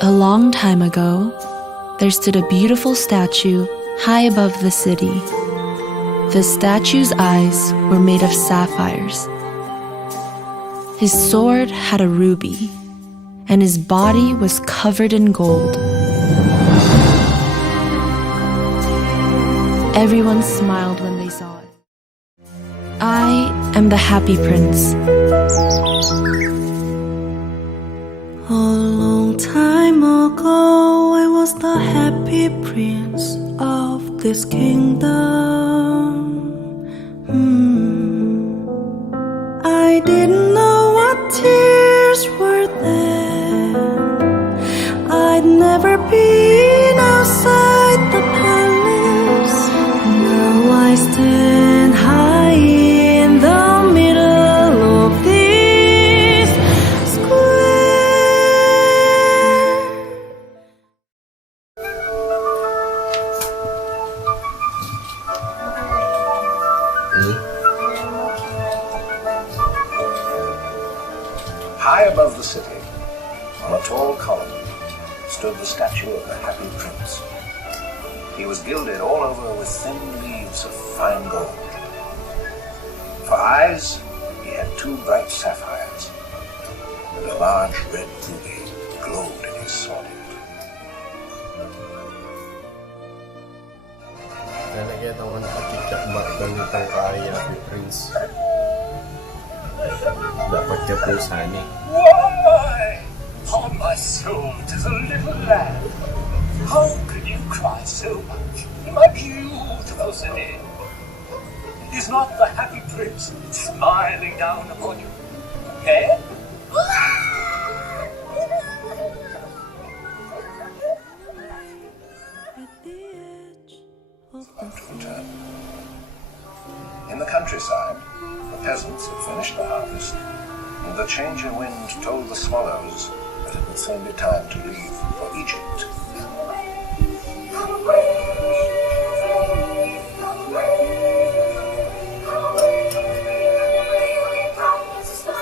A long time ago, there stood a beautiful statue high above the city. The statue's eyes were made of sapphires. His sword had a ruby, and his body was covered in gold. Everyone smiled when they saw it. I am the Happy Prince. A long time ago, I was the happy prince of this kingdom. I didn't know what tears were there. I'd never been outside the palace. Now I stand high in the middle of this square. High above the city, on a tall column, stood the statue of the Happy Prince. He was gilded all over with thin leaves of fine gold. For eyes, he had two bright sapphires, and a large red ruby glowed in his sword hilt. Talaga itong nakakikak ba ganitong kaya Happy Prince. Dapat ka po sana. Why? On my soul, 'tis a little lamb. How can you cry so much in my beautiful city? Is not the Happy Prince smiling down upon you? Eh? At the edge of the To return. In the countryside, the peasants had finished the harvest, and the changing wind told the swallows that it would soon be time to leave for Egypt.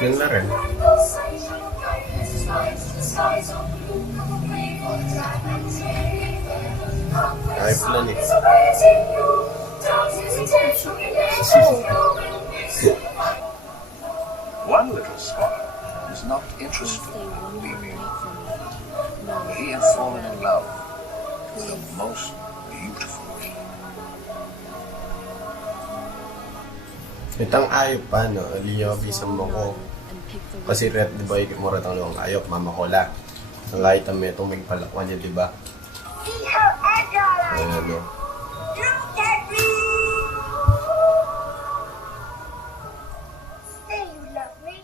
Yun na rin. Ay, plan eh. One little swallow was not interested in leaving. He had fallen in love with a most beautiful lady. Itang ayop pa, no? Aliyo, bisan mo ko. Kasi ret, di ba, ikip mo ret ang luwang ayop, mama ko la. Ang kahit ang metong may palakwan niya, di ba? See how agile I am. Ayan, no? Look at me. Say you love me.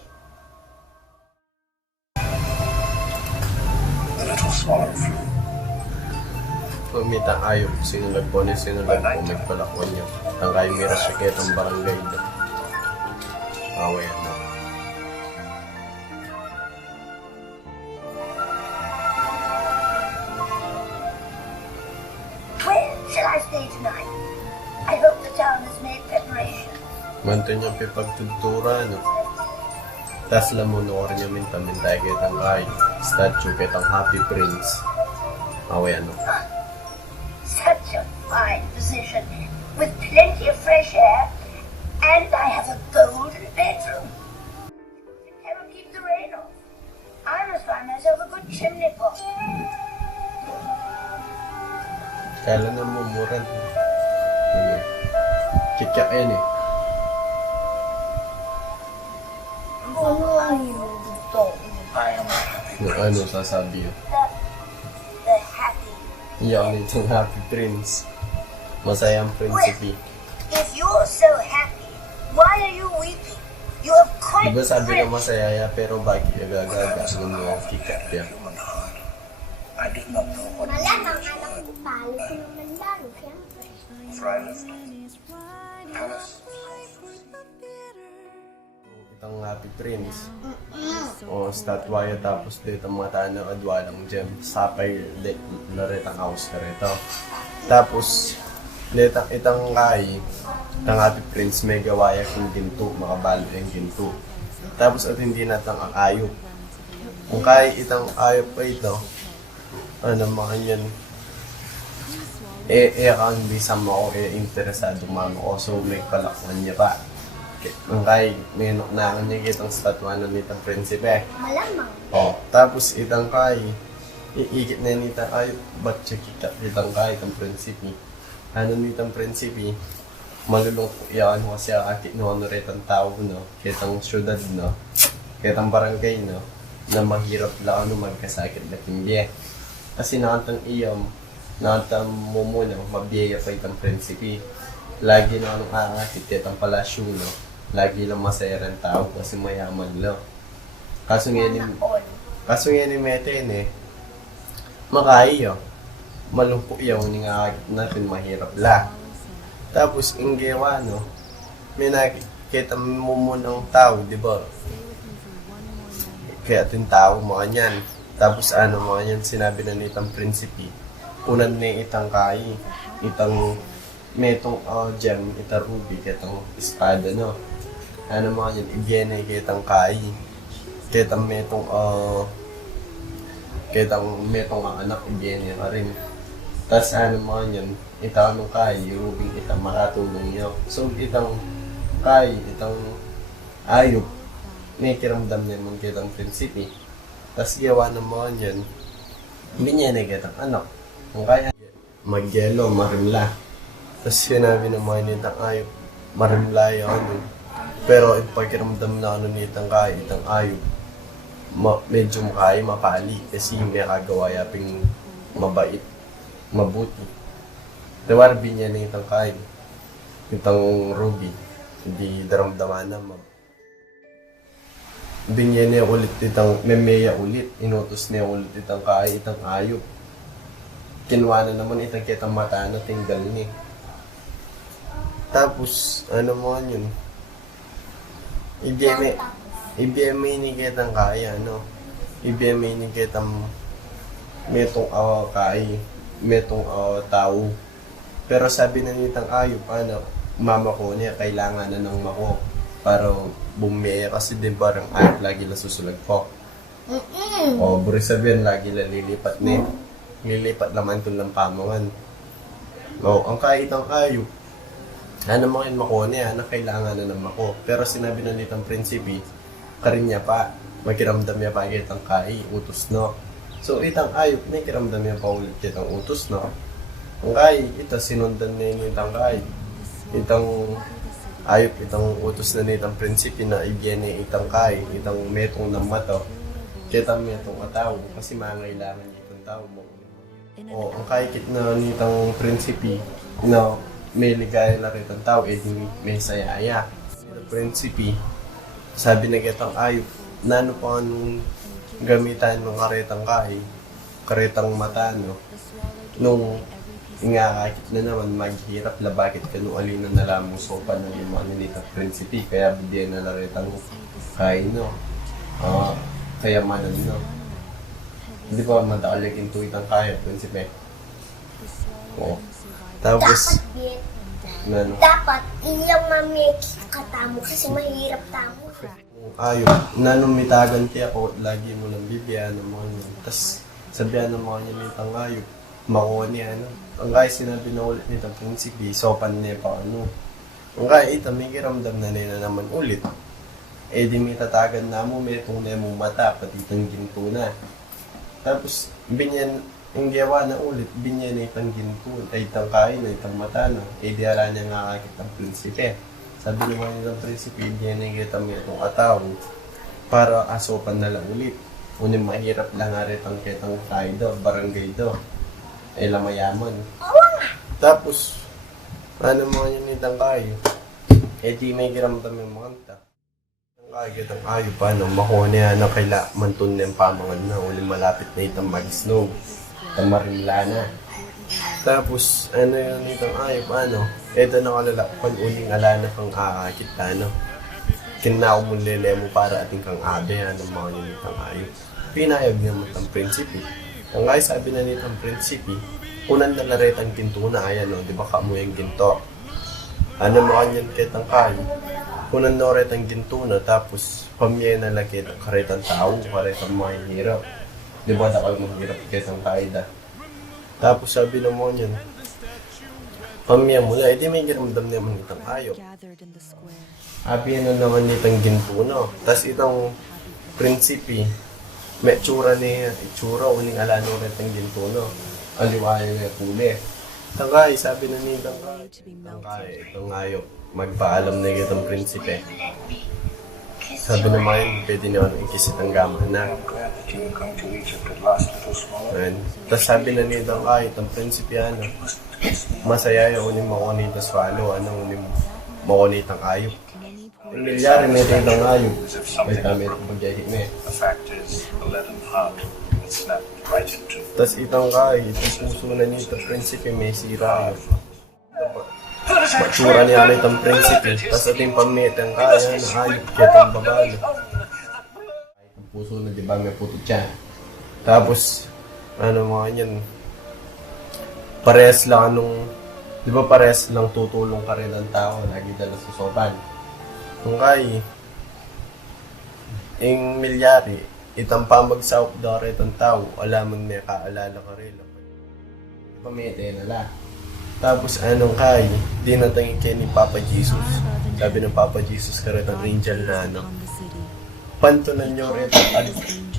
The little swallow flew. Pumitang ayop, sinulag po ni sinulag po, may palakwan niya. Ang kayo may rasyakit ang barangay doon. Away, no? Where shall I stay tonight? I hope the town has made preparation. Manto niyang pipagtudtura, no? Tas lamuno rin niya minta-mintay kitang kayo. Statue kitang Happy Prince. Away, ano? Such a fine position, with plenty of fresh air, and I have a golden bedroom. It cannot keep the rain off. I must find myself a good chimney pot. Kailan na mumuran? Kikyak yan eh. I am a happy Yung ano sasabi yun? The happy. Iyak nitong Happy Prince. Masayang prinsipe. If you're so happy, why are you weeping? You have quite Diba sabi ka rich. masaya pero bakit agagaga ng mga Had kikyak a yan? human heart. I did not know what it Malamang was, alam ko palo ko naman lalo, siyempre. for I left palace. Itang Happy Prince. O statwaya tapos dito mga tanang adwalang gem. Sapay laretang house ka rito. Tapos letang itang kay itang Happy Prince may gawaya kung ginto, makabalo yung ginto. Tapos at hindi natang ang ayop. Kung kaya itang ayop pa ito, ano mga yan, ang bisa mo ako, interesado mama ko, so may palakman niya pa. Ang kay, may nuknaan niya kitang statwana nitang prinsipe. Malamang. Oh, tapos itang kay, iikit na nitang ay, ba't siya kitang kay, itang prinsipe. Ano nitang prinsipe, malulungkot yan kasi akit no ano rin ang tao, no? Kitang syudad, no? Kitang barangay, no? Na mahirap lang ano magkasakit na hindi. Kasi nakantang iyam, nakantang mo muna, mabiyaya pa itang prinsipe. Lagi na anong aakit, kitang palasyo, no? Lagi lang masaya rin tao kasi mayaman lang. Kaso nga ni Meten eh, makaiyo. Malungkot yaw ni nga natin mahirap la. Tapos inggewa no, may nakikita mo munang tao, di ba? Kaya ating tao mga niyan. Tapos ano mga yan, sinabi na nitang prinsipe, unan na itang kai, itang metong gem, itang ruby, itang espada no. Ano mga yan, igene kitang kai, kitang metong anak, igene ka rin. Tapos ano mga yan, itang anong kai, rubing itang makatulong nyo. So itang kai, itang ayop, may kiramdam naman kitang prinsipe. Tapos gawa ng mga yan, hindi niya na kitang anak. Kung kaya, magyelo, marimla. Tapos sinabi ng mga nitang ayop, marimla yun. Pero yung pagkiramdam na ano nitang kaya, itang ayop, medyo makaya, mapali. Kasi may kagawa yaping mabait, mabuti. Tawarbi niya na itang kaya, itang ruby, hindi daramdaman na binyan niya ulit itang memeya ulit, inutos niya ulit itang kaya, itang ayop. Kinuha na naman itang kitang mata na tinggal niya. Tapos, ano mo yun? IBMA ni kitang kaya, no? IBMA ni kitang metong kaya, metong tao. Pero sabi na nitang ayop, ano, mama ko niya, kailangan na ng mako para bumaya kasi din parang ayop lagi lang susulag po. O, buri sabihin, lagi lang lilipat niya. Lilipat naman itong lang pamangan. O, ang kaitang ayop, ano mga yung mako niya, na kailangan na ng mako. Pero sinabi na nitang prinsipe, karin niya pa, magkiramdam niya pa kitang kai, utos no. So, itang ayop, may kiramdam niya pa ulit kitang utos no. Ang kai, ito, sinundan niya yung itang kai. Itang ayop, itang utos na nitang prinsipe na ibiyene itang kai, itang metong ng mato, kitang metong ataw, kasi mangailangan niya itong tao mo. O, ang kaikit na nitang prinsipe na may ligaya na rin ang tao, may sayaya. Ang prinsipe, sabi na kitang ayop, nano pa anong gamitan ng karetang kai, karetang mata, no? Nung ingakakit na naman, maghirap la bakit kanu alin na nalamang sopa ng yung mga nitang prinsipe, kaya bigyan na laretang kai, no? Kaya manan, no? Hindi ba madakalikin ito itang kaya, prinsipe? Oo. Tapos, Dapat, iyang mami katamo kasi mahirap tamo. ayop, nanumitagan tiya ako, lagi mo lang bibigyan ng mga yun. Tapos, sabihan ng mga yun nitang ayop, makuha niya, ano. Ang kaya sinabi na ulit nitang prinsipe, sopan niya pa, ano. Ang kaya ito, may kiramdam na nila naman ulit. Eh, di may tatagan na mo, may itong na mong mata, pati itong ginto na. Tapos, binyan, yung gawa na ulit, binyan na itang ginto, ay itang kain na itang mata na. Eh, di ala niya nga kakit ang prinsipe. Sabi naman nilang prinsipe, binyan na kita mo itong ataw para asopan na lang ulit. Unin mahirap lang nga rin ang kitang kain daw, barangay daw. Ay lamayaman. Tapos, ano mga yun itang kayo? Eh, di may kiramdam yung mga ta. Kagad ang ayo pa, no? Makuha niya na kaila mantun ng pamangan na uling malapit na itang mag-snow. Tamarimla na. Tapos, ano yun itang ayo pa, no? Ito na kalalakpan uling alana kang aakit na, no? Kinao mo lele mo para ating kang abe, ano mga yun itang ayo. Pinayag niya mo itang prinsipe. Ang ay sabi na nitang prinsipe, unan na laretang ginto na, ayan, no? Di ba kamo yung ginto? Ano mga yan kitang kayo? Kunan na oret ang ginto na, tapos pamilya na lagi ng karetang tao, karetang mahihirap. Di ba nakal mahirap kesang kaida. Tapos sabi naman yun, pamilya mo na, edi may giramdam naman itang ayok. Gathered in the square. Abi na naman itang ginpuno. Tapos itong prinsipi, may itsura uning alano rin itang ginpuno. Aliwanan na kuli. Tangkay, sabi na ni Tangkay. Tangkay, itong ayok. Magpaalam na itong prinsipe. Sabi naman yun, pwede niyo ikisit ang gama na. I'm glad that you were going to Egypt at last, little swallow. Ayan. Tapos sabi na ni Tangkay, itong prinsipe ano, masaya yung uning makunit na swalo, ano, uning makunit ang ayok. Ang milyari na ito ang ayok. May kami itong pagyahin eh. The fact is, the leaden heart had snapped right in two. Tapos itong kay, itong puso na nito, prinsipe, may sira yun. Matsura niya na itong prinsipe. Tapos ating pamitang kaya na ayok kaya itong babalo. Itong puso na, di ba, may puto siya. Tapos, ano mga yan, parehas lang anong, di ba parehas lang tutulong ka rin ang tao, lagi dala sa soban. Kung kay, yung milyari, itang pamagsawak daw rin ang tao, alaman niya kaalala ka rin. Pamete na la. Tapos anong kay, di natangin kay ni Papa Jesus. Sabi ng Papa Jesus ka rin ang angel na ano. Pantunan nyo rin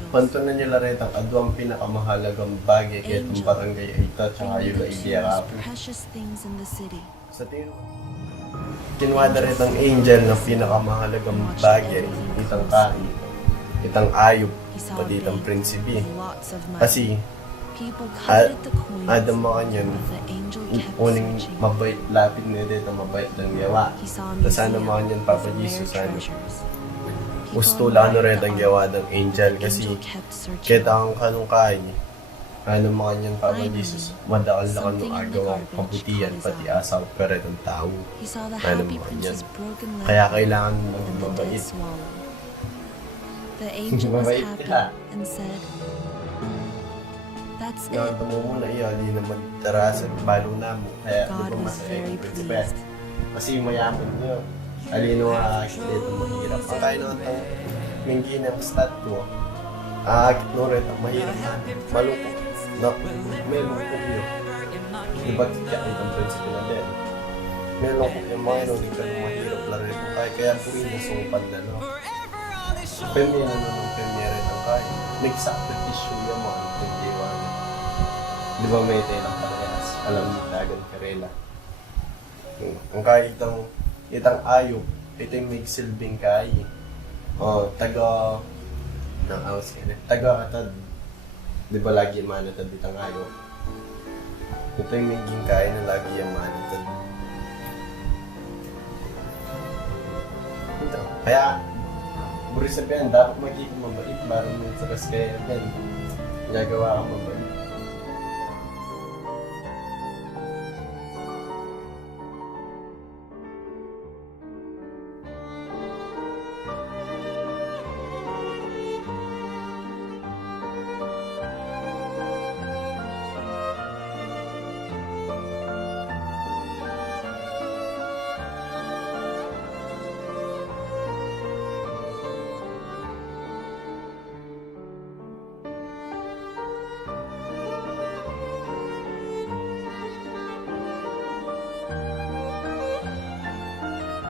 pantunan nyo la rin ang adwang pinakamahalagang bagay kaya itong barangay ay ito tsaka yung idea ka. Precious things in the city. Sa tingin kinuha na rin ang angel na pinakamahalagang bagay, itang kain, itang ayop, He saw a pati itang bank prinsipi. with lots of money. Kasi, People coveted the coins, Adam mo kanyan, but the angel kept uning searching. mabait, lapit na dito, mabait lang yawa. He saw a Tapos ano museum mo kanyan, Papa with Jesus, rare ano, treasures. gusto People lang ano admired rin the ang art. yawa ng angel The kasi, angel kept searching. kita ang kanong kain, ano mo kanyan, Papa Finally, Jesus, madakal na something kanong in the agawang garbage kabutihan, caught his pati eye. asaw ka rin ang tao. He saw the Ano happy mo prince's kanyan. broken leg Kaya kailangan and the dead mabait. swallow. The angel was Mabait happy ka. and said, "That's it." Nakanta mo muna iya, di naman tarasan, balo na mo. Kaya di God ba was masaya very yung prinsipe? pleased. Kasi mayaman nyo. Alino nga akit dito mahirap. Ang kain naman itong minggi ng stat ko. Akit no rin ang mahirap na. Malungkot. No, may lungkot yun. Di ba kaya itong prinsipe na din? May lungkot yung mga yun, di ka nung mahirap lang rin. Kaya po yung nasupan na no. Pemye na nun ng pemye rin ang kaya. Nag-sakripisyo yung mga pagdiwa. Di ba may tayo ng palayas? Alam niyo tagan karela. Ang kaya itang ayok, ito yung may silbing kaya. Taga ng awas ka na. Taga atad. Di ba lagi yung manatad itang ayok? Ito yung naging kaya na lagi yung manatad. Ito. Kaya, buri sabihan, dapat magiging mabait. Barang mo sa kaskaya yan. Nagawa ka mabait.